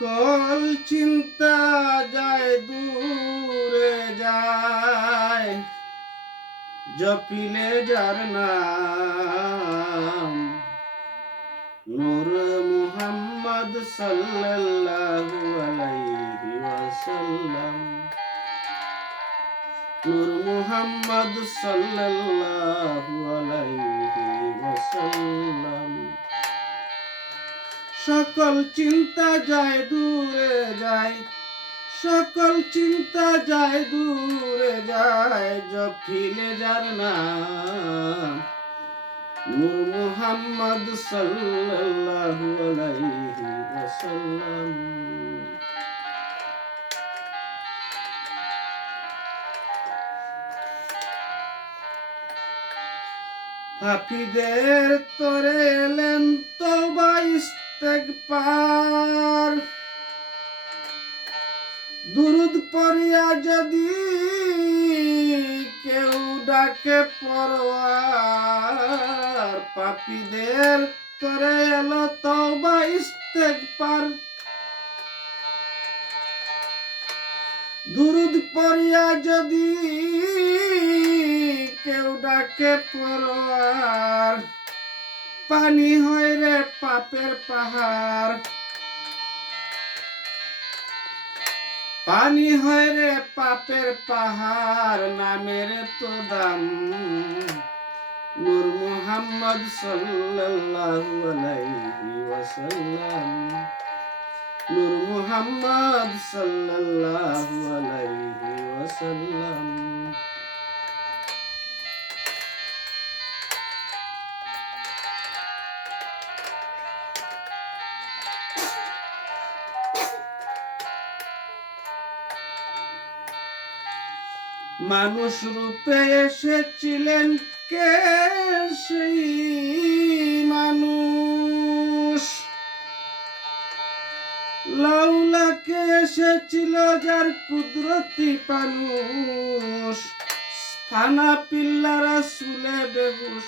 সকল চিন্তা যায় দূরে যায় জপিলে যার নাম নূর মুহাম্মদ সাল্লাল্লাহু আলাইহি ওয়াসাল্লাম নূর মুহাম্মদ সাল্লাল্লাহু আলাইহি ওয়াসাল্লাম সকল চিন্তা যায় দূরে যায় সকল চিন্তা যায় দূরে যায় জপিলে যার নাম নূর মুহাম্মদ সাল্লাল্লাহু আলাইহি ওয়াসাল্লাম পাপীদের তরে এলেন তওবা ইস্তেগফার দুরূদ পড়িয়া যদি কেউ ডাকে পরওয়ার পাপীদের তরে এলো তওবা ইস্তেগফার দুরূদ পড়িয়া যদি কেউ ডাকে পরওয়ার পানি হয় রে পাপের পাহাড় পানি হয় রে পাপের পাহাড় নামের তো দাম নূর মুহাম্মদ সাল্লাল্লাহু আলাইহি ওয়াসাল্লাম নূর মুহাম্মদ সাল্লাল্লাহু আলাইহি ওয়াসাল্লাম মানুষ রূপে এসেছিলেন কে সেই মানুষ লাউলাকে এসেছিল যার কুদরতি পানুষ ফানা পিল্লারা সুলে বেহুশ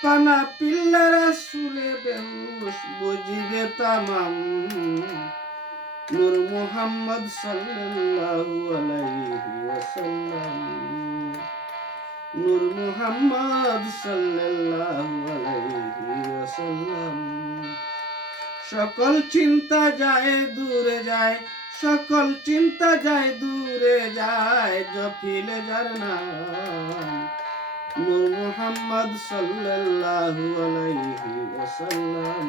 ফানা পিল্লারা সুলে বেহুশ বুঝিবে তামাম নূর মুহাম্মদ সাল্লাল্লাহু আলাইহি ওয়াসাল্লাম নূর মুহাম্মদ সাল্লাল্লাহু আলাইহি ওয়াসাল্লাম সকল চিন্তা যায় দূরে যায় সকল চিন্তা যায় দূরে যায় জপিলে যার নাম নূর মুহাম্মদ সাল্লাল্লাহু আলাইহি ওয়াসাল্লাম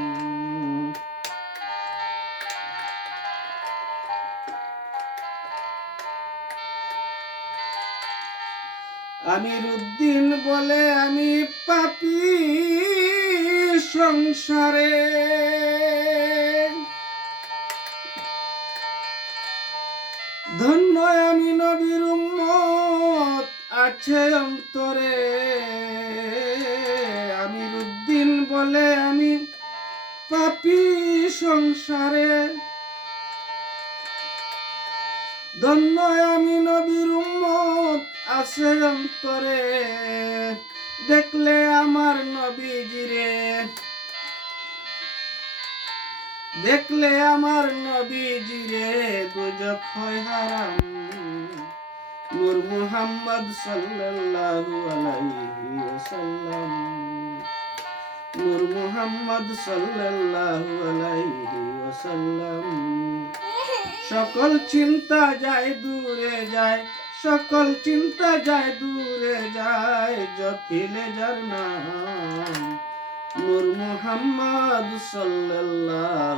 আমিরউদ্দিন বলে আমি পাপী সংসারে ধন্য আমি নবীর উম্মত আছে অন্তরে আমিরউদ্দিন বলে আমি পাপী সংসারে ধন্য আমি নবীর উম্মত আছে অন্তরে দেখলে আমার নবীজিরে দেখলে আমার নবীজিরে দুজক হয় হারাম নূর মুহাম্মদ সাল্লাল্লাহু আলাইহি ওয়াসাল্লাম নূর মুহাম্মদ সাল্লাল্লাহু আলাইহি ওয়াসাল্লাম সকল চিন্তা যায় দূরে যায় সকল চিন্তা যায় দূরে যায় জপিলে যার নাম নূর মুহাম্মদ সাল্লাল্লাহু